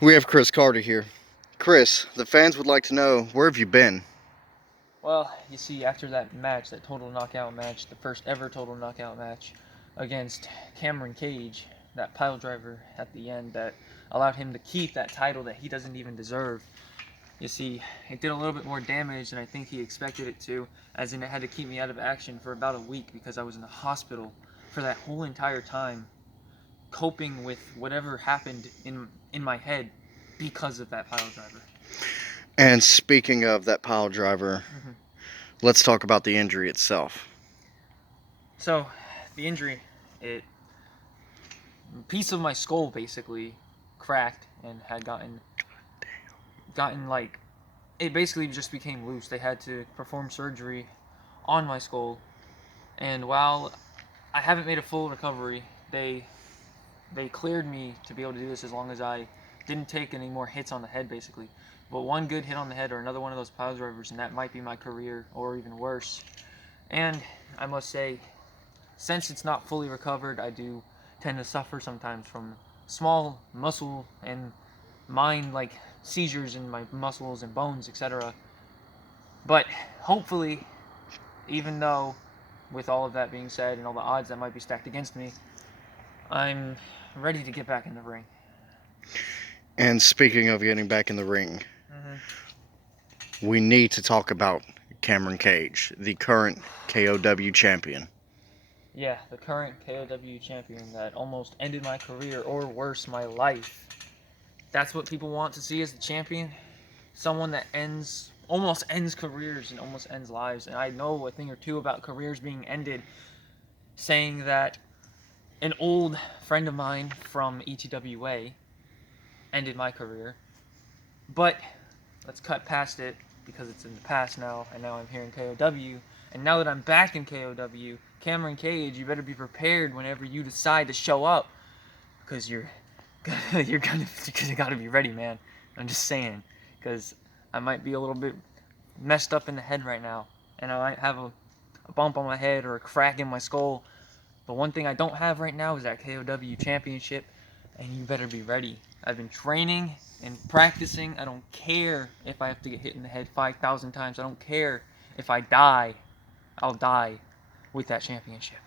We have Chris Carter here. Chris, the fans would like to know, where have you been? Well, you see, after that match, that total knockout match, the first ever total knockout match against Cameron Cage, that pile driver at the end that allowed him to keep that title that he doesn't even deserve. You see, it did a little bit more damage than I think he expected it to, as in it had to keep me out of action for about a week because I was in the hospital for that whole entire time, coping with whatever happened in my head because of that pile driver. And speaking of that pile driver, Mm-hmm. let's talk about the injury itself. So, the injury, it piece of my skull basically cracked and had gotten like it basically just became loose. They had to perform surgery on my skull, and while I haven't made a full recovery, they cleared me to be able to do this as long as I didn't take any more hits on the head basically. But one good hit on the head or another one of those pile drivers and that might be my career or even worse. And I must say, since it's not fully recovered, I do tend to suffer sometimes from small muscle and mind like seizures in my muscles and bones, etc. But hopefully, even though with all of that being said and all the odds that might be stacked against me, I'm ready to get back in the ring. And speaking of getting back in the ring, Mm-hmm. we need to talk about Cameron Cage, the current KOW champion. Yeah, the current KOW champion that almost ended my career or worse, my life. That's what people want to see as the champion. Someone that almost ends careers and almost ends lives. And I know a thing or two about careers being ended, saying that an old friend of mine from ETWA ended my career. But let's cut past it because it's in the past now, and now I'm here in KOW. And now that I'm back in KOW, Cameron Cage, you better be prepared whenever you decide to show up, because you're gonna gotta be ready, man. I'm just saying, because I might be a little bit messed up in the head right now, and I might have a bump on my head or a crack in my skull. But one thing I don't have right now is that KOW championship, and you better be ready. I've been training and practicing. I don't care if I have to get hit in the head 5,000 times. I don't care if I die. I'll die with that championship.